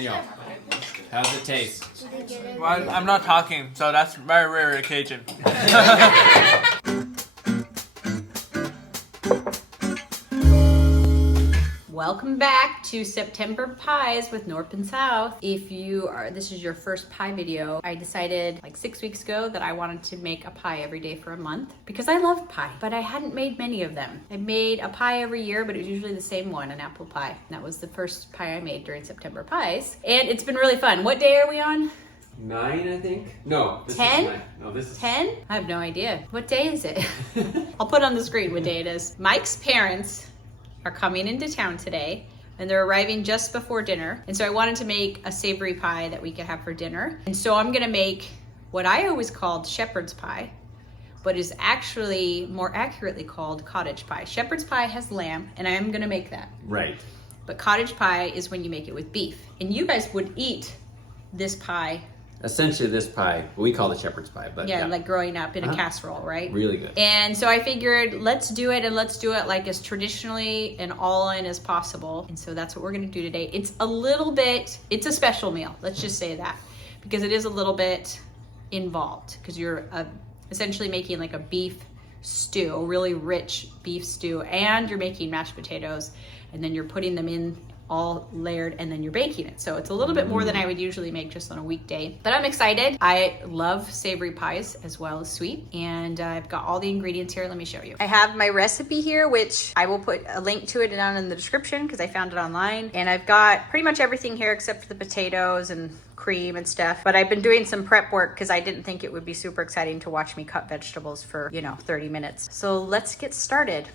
Daniel, how's it taste? Well, I'm not talking, so that's a very rare occasion. Welcome back to September Pies with North and South. If this is your first pie video, I decided like 6 weeks ago that I wanted to make a pie every day for a month because I love pie, but I hadn't made many of them. I made a pie every year, but it was usually the same one, an apple pie. And that was the first pie I made during September Pies. And it's been really fun. What day are we on? 9, I think. No, this 10? is 9. No, this is 10? I have no idea. What day is it? I'll put on the screen what day it is. Mike's parents are coming into town today and they're arriving just before dinner. And so I wanted to make a savory pie that we could have for dinner. And so I'm gonna make what I always called shepherd's pie, but is actually more accurately called cottage pie. Shepherd's pie has lamb and I am gonna make that. right. But cottage pie is when you make it with beef. And you guys would eat this pie. Essentially, this pie, we call it shepherd's pie, but Yeah, like growing up in a casserole, right? really good. And so I figured, let's do it, and let's do it like as traditionally and all in as possible. And so that's what we're gonna do today. It's a special meal, let's just say that, because it is a little bit involved, because you're essentially making like a beef stew, a really rich beef stew, and you're making mashed potatoes, and then you're putting them in all layered, and then you're baking it. So it's a little bit more than I would usually make just on a weekday, but I'm excited. I love savory pies as well as sweet, and I've got all the ingredients here. Let me show you. I have my recipe here, which I will put a link to it down in the description because I found it online, and I've got pretty much everything here except for the potatoes and cream and stuff, but I've been doing some prep work because I didn't think it would be super exciting to watch me cut vegetables for 30 minutes. So let's get started.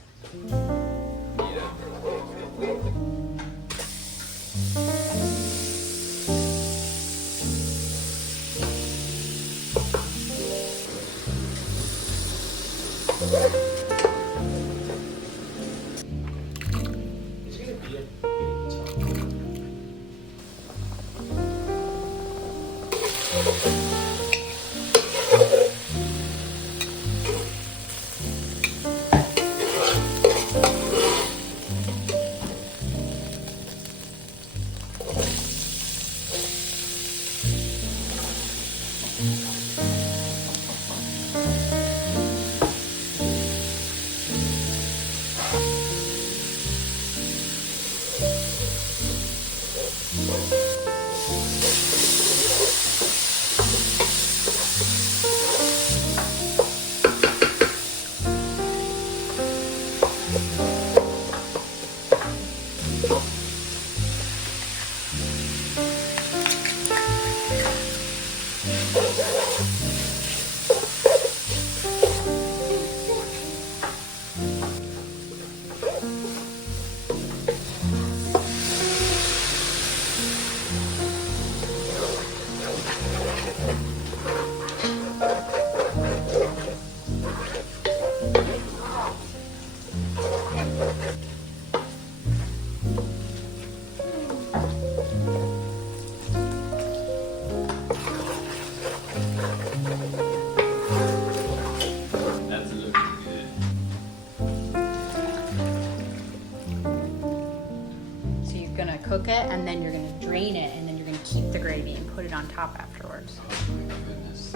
Cook it, and then you're going to drain it, and then you're going to keep the gravy and put it on top afterwards. Oh my goodness.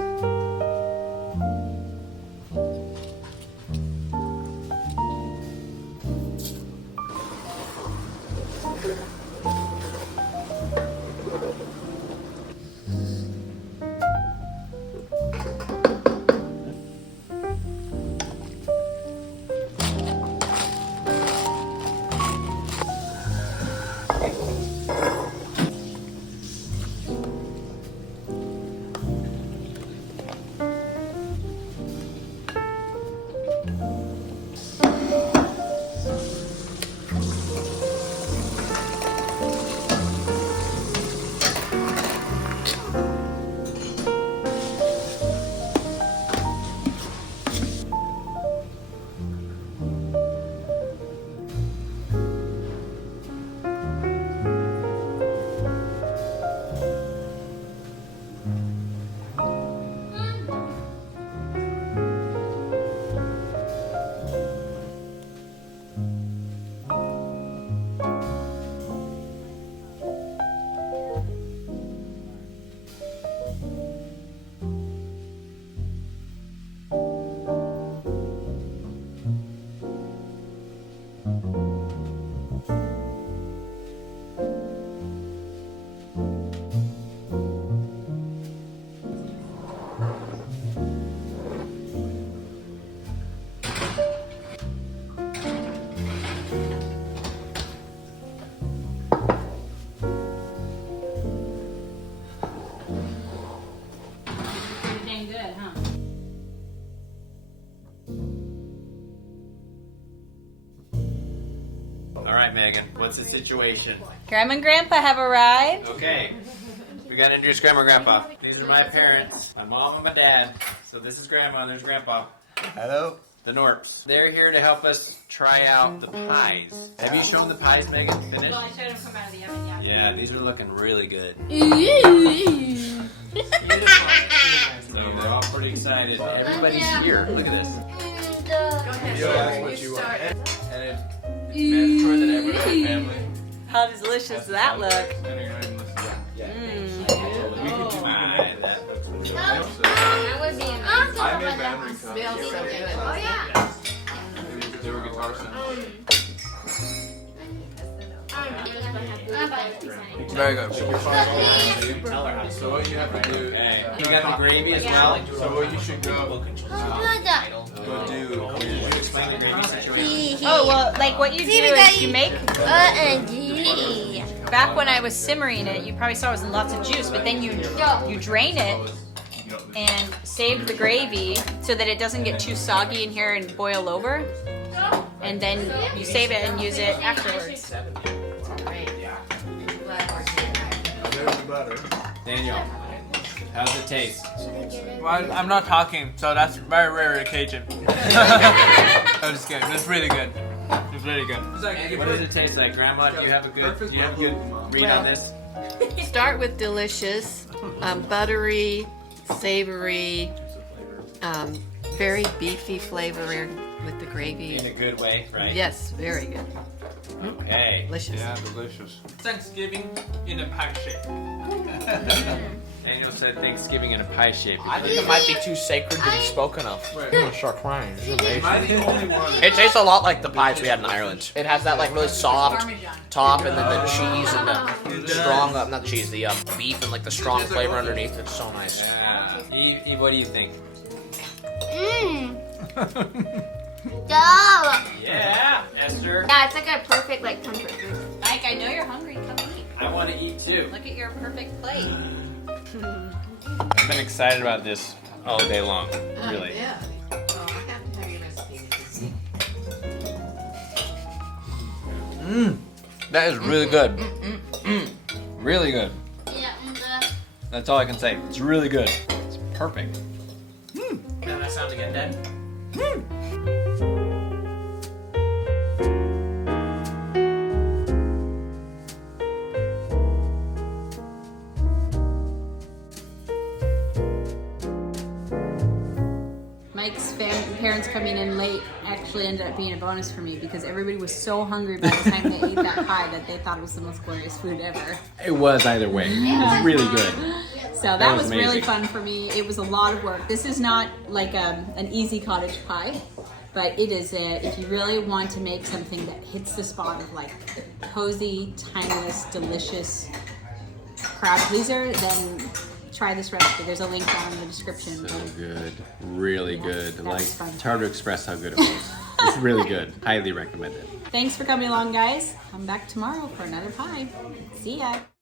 Megan. What's the situation? Grandma and Grandpa have arrived. Okay. We gotta introduce Grandma and Grandpa. These are my parents, my mom and my dad. So this is Grandma and there's Grandpa. Hello. The Knorps. They're here to help us try out the pies. Have you shown the pies, Megan? Finished? Well, I showed them come out of the oven, yeah. Yeah, these are looking really good. So we're all pretty excited. Everybody's here. Look at this. That's what you want. And it's mandatory that everyone in the family. How delicious does that look? And you're not even listening. We could do mine. That looks really good. That would be amazing. I made band Smells so good. Oh yeah. They were guitar sounds. Very good. Tell her how. So what you have to do, Hey, you got the gravy as well? so what you should go do, Explain the gravy situation. Oh, well, like what you do is you make, back when I was simmering it, you probably saw it was in lots of juice, but then you drain it and save the gravy so that it doesn't get too soggy in here and boil over. And then you save it and use it afterwards. there's the butter. Daniel, how's it taste? Well, I'm not talking, so that's very rare occasion. I'm just kidding. It's really good. It's really good. What does it taste like, Grandma? Do you have a good read on this? Start with delicious, buttery, savory, very beefy flavor with the gravy. In a good way, right? Yes, very good. Okay. Delicious. Yeah, delicious. Thanksgiving in a pie shape. Daniel said Thanksgiving in a pie shape. I think it might be too sacred to be spoken of. I'm gonna start crying. This is Am I the only one? It tastes a lot like the pies we had in Ireland. It has that like really soft top and then the cheese and the strong, not the cheese, the beef and like the strong flavor underneath. It's so nice. Yeah. Eve, what do you think? Yeah, Esther. Yeah, it's like a perfect like comfort food. Mike, I know you're hungry. Come eat. I want to eat too. Look at your perfect plate. I've been excited about this all day long. Really. Yeah. Oh, I have to have your recipe. That is really good. Really good. Yeah, That's all I can say. It's really good. It's perfect. Can that sound again, Dad? Mike's parents coming in late actually ended up being a bonus for me because everybody was so hungry by the time they ate that pie that they thought it was the most glorious food ever. It was either way. It was really good. So that was was really amazing. fun for me. It was a lot of work. This is not like an easy cottage pie, but it is if you really want to make something that hits the spot of like cozy, timeless, delicious crowd pleaser, then try this recipe. There's a link down in the description. So good. Really good. That Like, was fun. it's hard to express how good it was. It's really good. Highly recommended. Thanks for coming along, guys. Come back tomorrow for another pie. See ya.